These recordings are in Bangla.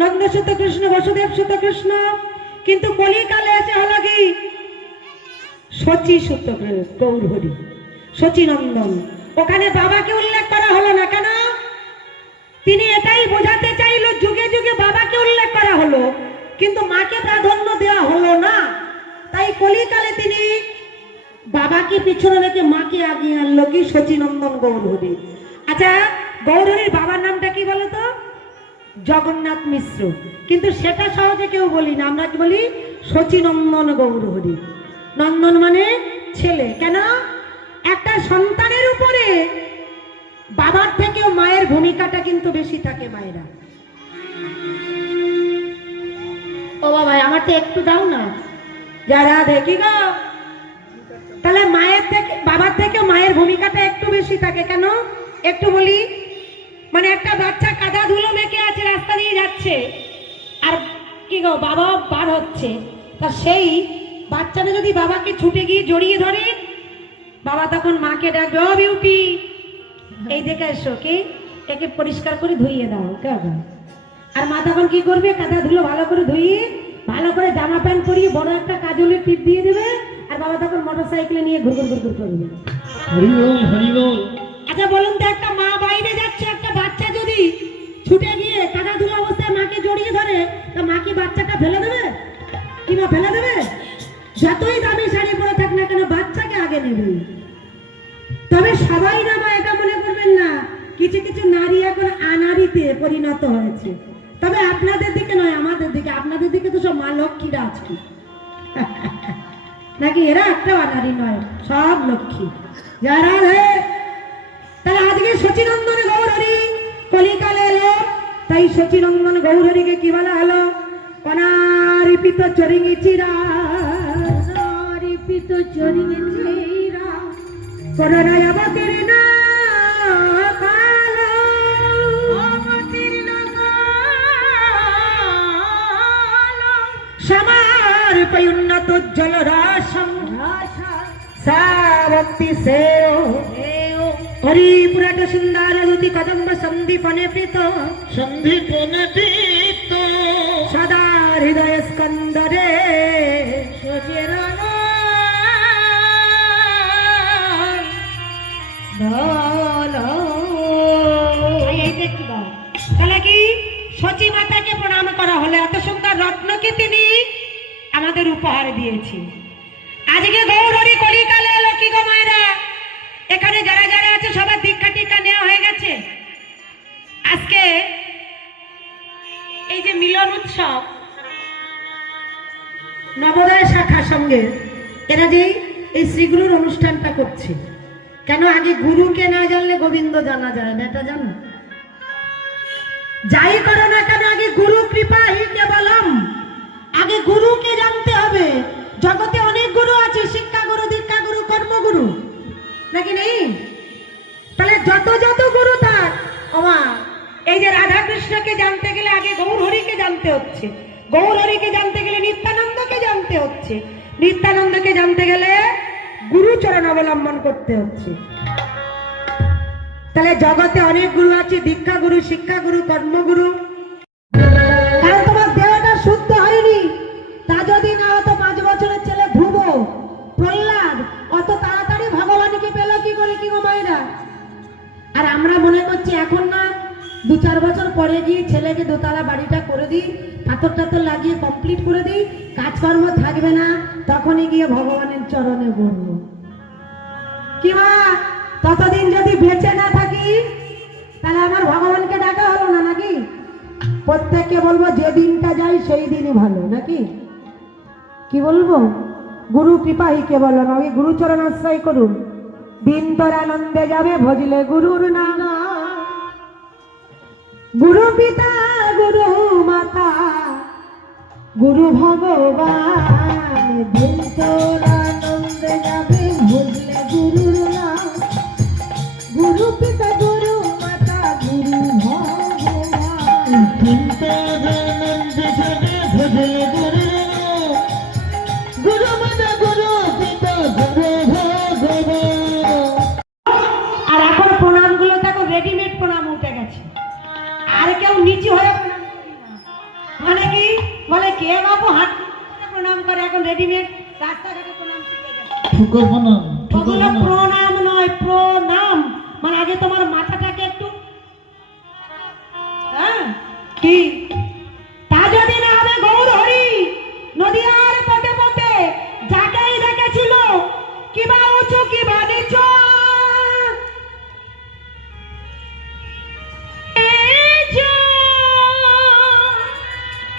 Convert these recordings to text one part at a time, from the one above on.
नंद सुत कृष्ण वसुदेव सुत कृष्ण किंतु कलिकाले एसे हलो कि शची सुत गौरहरि शची नंदन ओखाने बाबाके उल्लेख करा हलो ना केन तिनि एटाई बोझाते चाइलो जुगे जुगे बाबाके उल्लेख करा हलो किंतु माके प्राधान्य देওয়া हलो ना ताई कलिकाले तिनि बाबाके पिछने रेखे माके आगे आनलो कि शची नंदन गौरहरि। अच्छा गौरहरिर बाबार नामटा कि बोलो तो जगन्नाथ मिश्र किन्तु सेटा सहजे केउ बोली ना आमरा बोली शचीनंदन गौरहरि। नंदन माने छेले केन एकटा सन्तानेर उपरे बाबार थेकेओ मायेर भूमिकाटा किन्तु बेशी थाके मायेरा। ओ बाबा आमार तो एकटु दाओ ना जारा देखी गो ताहले मायेर थेके बाबार थेकेओ मायेर भूमिकाटा एकटु बेशी थाके केन एकटु बोली মানে একটা বাচ্চা কাদা ধুলো মেখে আছে রাস্তা দিয়ে যাচ্ছে আর কি গো বাবা বার হচ্ছে তা সেই বাচ্চাটা যদি বাবাকে ছুটে গিয়ে জড়িয়ে ধরে বাবা তখন মাকে ডাকবে ও বিউটি এই দেখে এসো কি একে পরিষ্কার করে ধুইয়ে দাও কেমন আর মা তখন কি করবে কাদা ধুলো ভালো করে ধুইয়ে ভালো করে জামা প্যান্ট পরিয়ে বড় একটা কাজলের টিপ দিয়ে দেবে আর বাবা তখন মোটরসাইকেলে নিয়ে ঘুরঘুর ঘুরঘুর করবে। হরি বল হরি বল। আচ্ছা বলুন তো একটা মা বাইরে যাচ্ছে একটা বাচ্চা যদি ছুটে গিয়ে কাদা ধুলো অবস্থায় মাকে জড়িয়ে ধরে তা মা কি বাচ্চাটা ফেলে দেবে কি মা ফেলে দেবে? যতই দামি শাড়ি পরে থাক না কেন বাচ্চাকে আগে নেবে। তবে সবাই না মা এটা মনে করবেন না কিছু কিছু নারী এখন আনারিতে পরিণত হয়েছে তবে আপনাদের দিকে নয় আমাদের দিকে আপনাদের দিকে তো সব মা লক্ষ্মীরা আছে নাকি এরা একটা আনারি নয় সব লক্ষ্মী যারা তাহলে আজকে শচীনন্দন গৌরহরি কলিকালে এলো তাই শচীনন্দন গৌরহরিকে কি বলা হলো কনারিপিত চরিঙি চিরা কনারিপিত চরিঙি চিরা কররায় অবতীর্ণ কাল অবতীর্ণ কাল সমার পয়ুন্নত জলরাশম সাবক্তি সেও हरिपुराट सुंदर रुति कदम्ब संदीपने प्रीत सदा हृदय स्कंदरे शची माता के प्रणाम करा हलो एत सुंदर रत्न के तिनी आमादेर उपहार दिएछि। आजके गौरहरि कलिकाले एलो कि गो मायरा এখানে যারা যারা আছে সবার দীক্ষা টিকা নেওয়া হয়ে গেছে। আজকে এই যে মিলন উৎসব নবোদয় শাখা সঙ্গে এরা যে এই শ্রীগুরুর অনুষ্ঠানটা করছে কেন আগে গুরুকে না জানলে গোবিন্দ জানা যায় না এটা জানো যাই করো না কেন আগে গুরু কৃপা হি কেবলম আগে গুরুকে জানতে হবে। জগতে অনেক গুরু আছে শিক্ষা গুরু দীক্ষা গুরু কর্মগুরু নাকি নেই তাহলে যত যত গুরু তার ওমা এই যে রাধা কৃষ্ণকে জানতে গেলে আগে গৌরহরিকে জানতে হচ্ছে গৌরহরিকে জানতে গেলে নিত্যানন্দকে জানতে হচ্ছে নিত্যানন্দকে জানতে গেলে গুরু চরণ অবলম্বন করতে হচ্ছে। তাহলে জগতে অনেক গুরু আছে দীক্ষা গুরু শিক্ষা গুরু কর্মগুরু কারণ তোমার দেহটা শুদ্ধ হয়নি তা যদি না হতো 5 বছরের ছেলে ধ্রুব প্রহ্লাদ অত তাড়াতাড়ি ভগবানকে পেল কি করে কি গো মায়েরা। আর আমরা মনে করছি এখন না 2-4 বছর পরে গিয়ে ছেলেকে দোতলা বাড়িটা করে দিই পাথর টাথর লাগিয়ে কমপ্লিট করে দিই কাজকর্ম থাকবে না তখনই গিয়ে ভগবানের চরণে পড়ব কি মা ততদিন যদি বেঁচে না থাকি তাহলে আমার ভগবানকে ডাকা হলো না নাকি। প্রত্যেককে বলবো যে দিনটা যাই সেই দিনই ভালো নাকি কি বলবো গুরু কৃপা হি কেবলম আমি গুরুচরণ আশ্রয় করুন দিন তোর আনন্দে যাবে ভজলে গুরুর নাম গুরু পিতা গুরু মাতা গুরু ভগবান দিন তোর রেডিমেড রাস্তাঘাটে প্রণাম শিখে গেছে। ঠুকো প্রণাম, ঠুকো ওগুলো প্রণাম। প্রণাম নয়, প্রণাম। মানে আগে তোমার মাথাটাকে একটু, হ্যাঁ কি, তা যদি না হবে গৌর হরি নদীয়ার পথে পথে যাকেই দেখেছিল কিবা উঁচু কিবা নিচু,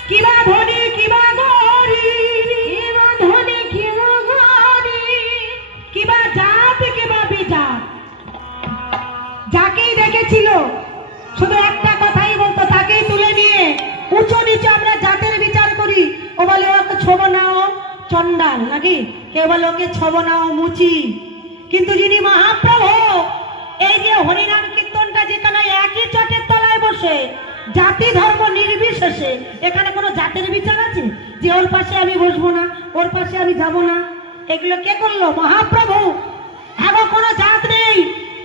কিবা ধনী কিবা গরিব, কিবা ধনী কিবা গরিব, কিবা জাত কিবা বিজাত, যাকেই দেখেছিল শুধু একটা কথাই বলতো, তাকেই তুলে নিয়ে উঁচু নিচু আমরা জাতের বিচার করি। ও বলে ওকে ছব নাও চন্ডাল, নাকি কেউ বলে ওকে ছব নাও মুচি। কিন্তু যিনি মহাপ্রভু, এই যে হরিনাম কীর্তনটা যেখানে একই চটের তলায় বসে জাতি ধর্ম নির্বিশেষে, এখানে কোনো জাতের বিচার আছে যে ওর পাশে আমি বসবো না, ওর পাশে আমি যাব না? এগুলো কে করলো? মহাপ্রভু। এখন কোনো জাত নেই,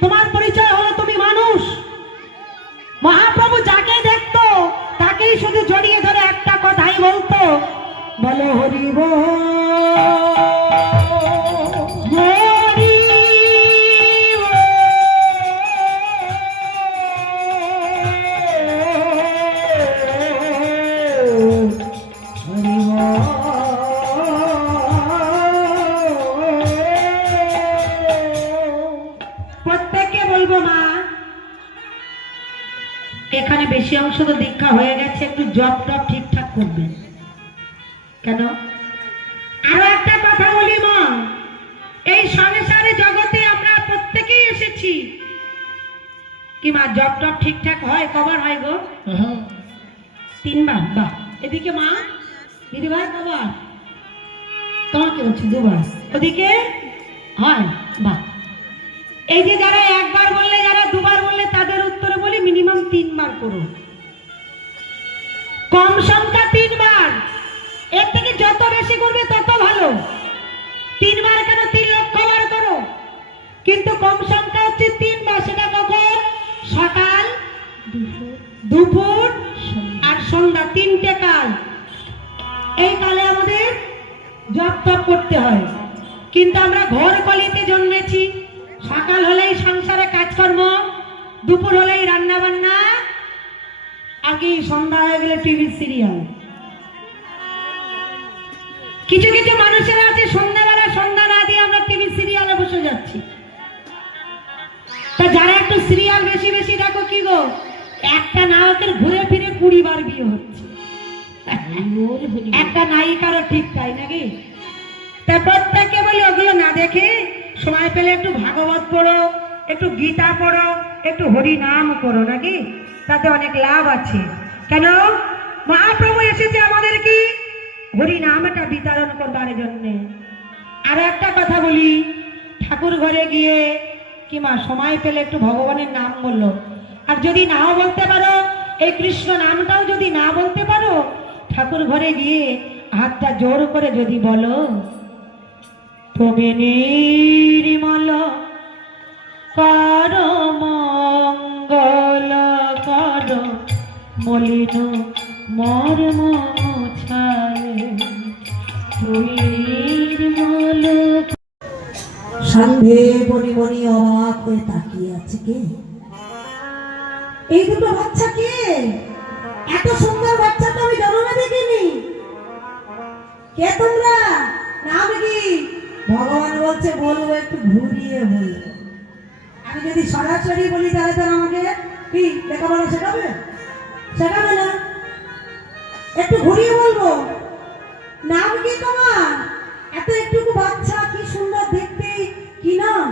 তোমার পরিচয় হলো তুমি মানুষ। মহাপ্রভু যাকে দেখতো তাকেই শুধু জড়িয়ে ধরে একটা কথাই বলতো, বলো হরি বল, হরি প্রত্যেককে বলবো মা, এখানে বেশি অংশ তো দীক্ষা হয়ে গেছে, একটু জপ টপ ঠিকঠাক করবেন। কেন? আরো একটা কথা বলি মা, এই সংসারে জগতে আমরা প্রত্যেকেই এসেছি, কি মা জপ টপ ঠিকঠাক হয়? কবার হয় গো? 3 বার। বাহ। এদিকে মা, দিদি ভাই কবার? তোমাকে বলছি 2 বার। ওদিকে হয়? বাহ। এই যে যারা 1 বার বললে, যারা 2 বার বললে, তাদের উত্তরে বলি মিনিমাম 3 বার করো। কম সংখ্যা 3 বার, এর থেকে যত বেশি করবে তত ভালো। 3 বার কেন, 3 লক্ষ বার করো, কিন্তু কম সংখ্যা হচ্ছে 3 বার। সেটা কখন? সকাল, দুপুর আর সন্ধ্যা, 3টে কাল। এই কালে আমাদের জপ তপ করতে হয়। কিন্তু আমরা ঘর কলিতে জন্মেছি, সকাল হলেই সংসারে কাজকর্ম, দুপুর হলেই রান্না বান্না, আগে সন্ধ্যা হয়ে গেলে টিভি সিরিয়াল। কিছু কিছু মানুষেরা আছে সন্ধ্যাবেলা সন্ধ্যা না দিয়ে আমরা টিভি সিরিয়ালে বসে যাচ্ছি। তা যারা একটু সিরিয়াল বেশি বেশি দেখো, কি গো, একটা নায়কের ঘুরে ফিরে 20 বার বিয়ে হচ্ছে, একটা নায়িকারও ঠিক তাই, নাকি? তা প্রত্যেককে বলি ওগুলো না দেখে সময় পেলে একটু ভাগবত পড়ো, একটু গীতা পড়ো, একটু হরি নাম করো, নাকি? তাতে অনেক লাভ আছে। কেন? মহাপ্রভু এসেছে আমাদের কি হরি নামটা বিতরণ করবার জন্যে। আর একটা কথা বলি, ঠাকুর ঘরে গিয়ে কি মা সময় পেলে একটু ভগবানের নাম বললো, আর যদি নাও বলতে পারো, এই কৃষ্ণ নামটাও যদি না বলতে পারো, ঠাকুর ঘরে গিয়ে হাতটা জোর করে যদি বলো, তবে নির্মল কর মঙ্গল কর মলিন মর্ম ছায়ে, নির্মল। সন্ধে বনিবনি অবাক হয়ে তাকিয়ে আছে, কে এই দুটো বাচ্চা? কে এত সুন্দর বাচ্চা? তো আমি জন্মে দেখিনি। কে তোমরা? নাম কি? ভগবান বলছে বলবো, একটু ঘুরিয়ে বলবো। আমি যদি সরাসরি বলি তাহলে তারা আমাকে কি লেখাপড়া শেখাবে? শেখাবে না। একটু ঘুরিয়ে বলবো। নাম কি তোমার? এত একটুকু বাচ্চা, কি সুন্দর দেখতে, কি নাম?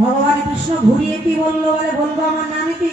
ভগবান কৃষ্ণ ঘুরিয়ে কি বললো? বলে বলবো আমার নাম কি?